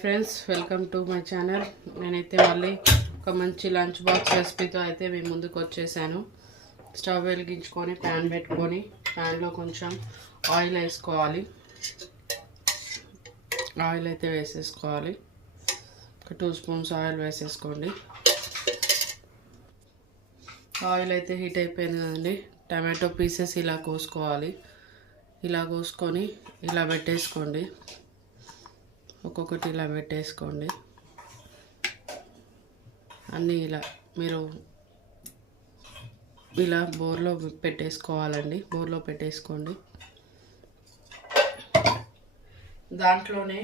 Friends, welcome to my channel. నేనైతే మళ్ళీ ఒక మంచి లంచ్ బాక్స్ రెసిపీతో అయితే మీ ముందుకు వచ్చేసాను. స్టవ్ వెలిగించుకొని ప్యాన్ పెట్టుకొని ప్యాన్లో కొంచెం ఆయిల్ వేసుకోవాలి. ఆయిల్ అయితే వేసేసుకోవాలి. ఒక 2 స్పూన్స్ ఆయిల్ వేసేసుకోండి. ఆయిల్ అయితే హీట్ అయిపోయింది కదండి. టమాటో పీసెస్ ఇలా కోసుకోవాలి. ఇలా కోసుకొని ఇలా పెట్టేసుకోండి. ఒక్కొక్కటి ఇలా పెట్టేసుకోండి. అన్నీ ఇలా మీరు ఇలా బోర్లో పెట్టేసుకోవాలండి. బోర్లో పెట్టేసుకోండి. దాంట్లోనే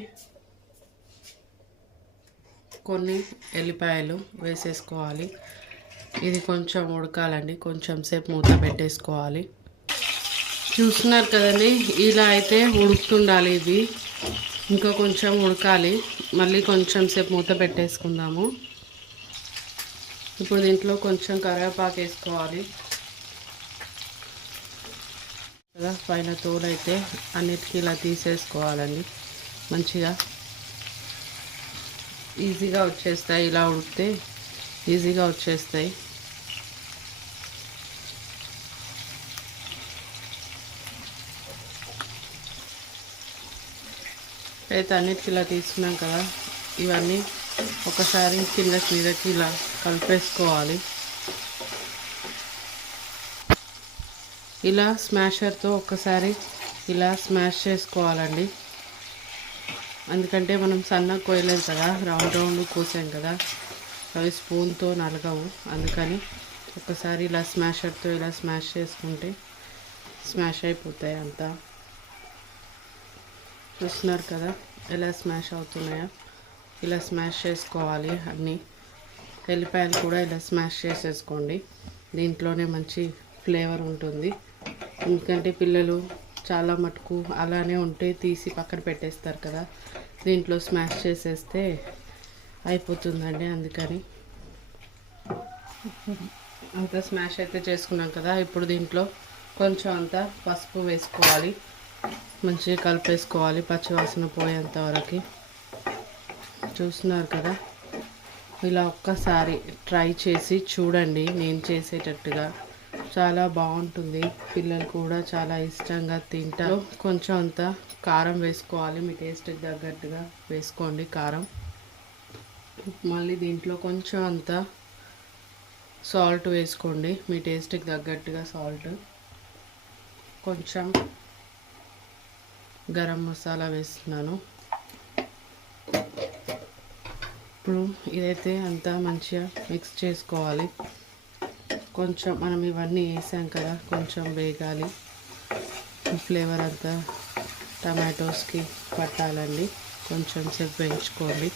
కొన్ని ఎల్లిపాయలు వేసేసుకోవాలి. ఇది కొంచెం ఉడకాలండి. కొంచెం సేపు మూత పెట్టేసుకోవాలి. చూస్తున్నారు కదండి, ఇలా అయితే ఉడుకుతుండాలి. ఇది ఇంకా కొంచెం ఉడకాలి. మళ్ళీ కొంచెం సేపు మూత పెట్టేసుకుందాము. ఇప్పుడు దీంట్లో కొంచెం కరివేపాకు వేసుకోవాలి కదా. పైన తోడైతే అన్నిటికీ ఇలా తీసేసుకోవాలండి. మంచిగా ఈజీగా వచ్చేస్తాయి. ఇలా ఉడికితే ఈజీగా వచ్చేస్తాయి. అయితే అన్నిటికీ ఇలా తీసుకున్నాం కదా, ఇవన్నీ ఒకసారి కిందకి మీదకి ఇలా కలిపేసుకోవాలి. ఇలా స్మాషర్తో ఒక్కసారి ఇలా స్మాష్ చేసుకోవాలండి. ఎందుకంటే మనం సన్నగా కోయలేదు కదా, రౌండ్ రౌండ్ కోసాం కదా, అవి స్పూన్తో నలగవు. అందుకని ఒకసారి ఇలా స్మాషర్తో ఇలా స్మాష్ చేసుకుంటే స్మాష్ అయిపోతాయి అంతా. చూస్తున్నారు కదా ఎలా స్మాష్ అవుతున్నాయో. ఇలా స్మాష్ చేసుకోవాలి అన్నీ. ఎల్లిపాయలు కూడా ఇలా స్మాష్ చేసేసుకోండి. దీంట్లోనే మంచి ఫ్లేవర్ ఉంటుంది. ఎందుకంటే పిల్లలు చాలా మటుకు అలానే ఉంటే తీసి పక్కన పెట్టేస్తారు కదా. దీంట్లో స్మాష్ చేసేస్తే అయిపోతుందండి. అందుకని అంతా స్మాష్ అయితే చేసుకున్నాం కదా. ఇప్పుడు దీంట్లో కొంచెం అంతా పసుపు వేసుకోవాలి. మంచిగా కలిపేసుకోవాలి పచ్చివాసన పోయేంత వరకు. చూస్తున్నారు కదా, ఇలా ఒక్కసారి ట్రై చేసి చూడండి నేను చేసేటట్టుగా. చాలా బాగుంటుంది. పిల్లలు కూడా చాలా ఇష్టంగా తింటారు. కొంచెం అంత కారం వేసుకోవాలి. మీ టేస్ట్కి తగ్గట్టుగా వేసుకోండి కారం. మళ్ళీ దీంట్లో కొంచెం అంత సాల్ట్ వేసుకోండి. మీ టేస్ట్కి తగ్గట్టుగా సాల్ట్. కొంచెం గరం మసాలా వేస్తున్నాను. ఇప్పుడు ఇదైతే అంతా మంచిగా మిక్స్ చేసుకోవాలి. కొంచెం మనం ఇవన్నీ వేసాం కదా, కొంచెం వేగాలి. ఫ్లేవర్ అంతా టమాటోస్కి పట్టాలండి. కొంచెం సేపు వేయించుకోండి.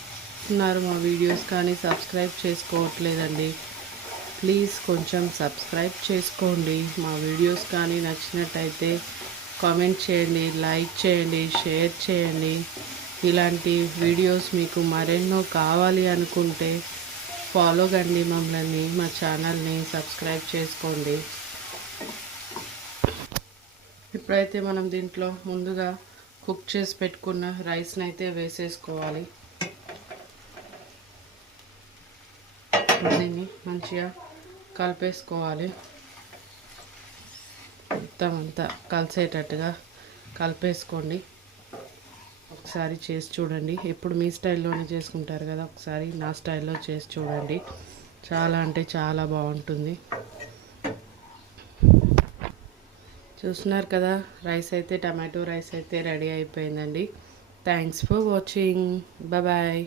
మా వీడియోస్ కానీ సబ్స్క్రైబ్ చేసుకోవట్లేదండి. ప్లీజ్ కొంచెం సబ్స్క్రైబ్ చేసుకోండి. మా వీడియోస్ కానీ నచ్చినట్టయితే కామెంట్ చేయండి, లైక్ చేయండి, షేర్ చేయండి. ఇలాంటి వీడియోస్ మీకు మరెన్నో కావాలి అనుకుంటే ఫాలో కండి మమ్మల్ని, మా ఛానల్ని సబ్స్క్రైబ్ చేసుకోండి. ఇప్పుడైతే మనం దీంట్లో ముందుగా కుక్ చేసి పెట్టుకున్న రైస్ని అయితే వేసేసుకోవాలి. దీన్ని మంచిగా కలిపేసుకోవాలి. మొత్తం అంతా కలిసేటట్టుగా కలిపేసుకోండి. ఒకసారి చేసి చూడండి. ఎప్పుడు మీ స్టైల్లోనే చేసుకుంటారు కదా, ఒకసారి నా స్టైల్లో చేసి చూడండి. చాలా అంటే చాలా బాగుంటుంది. చూస్తున్నారు కదా, రైస్ అయితే టమాటో రైస్ అయితే రెడీ అయిపోయిందండి. Thanks for watching. బాయ్.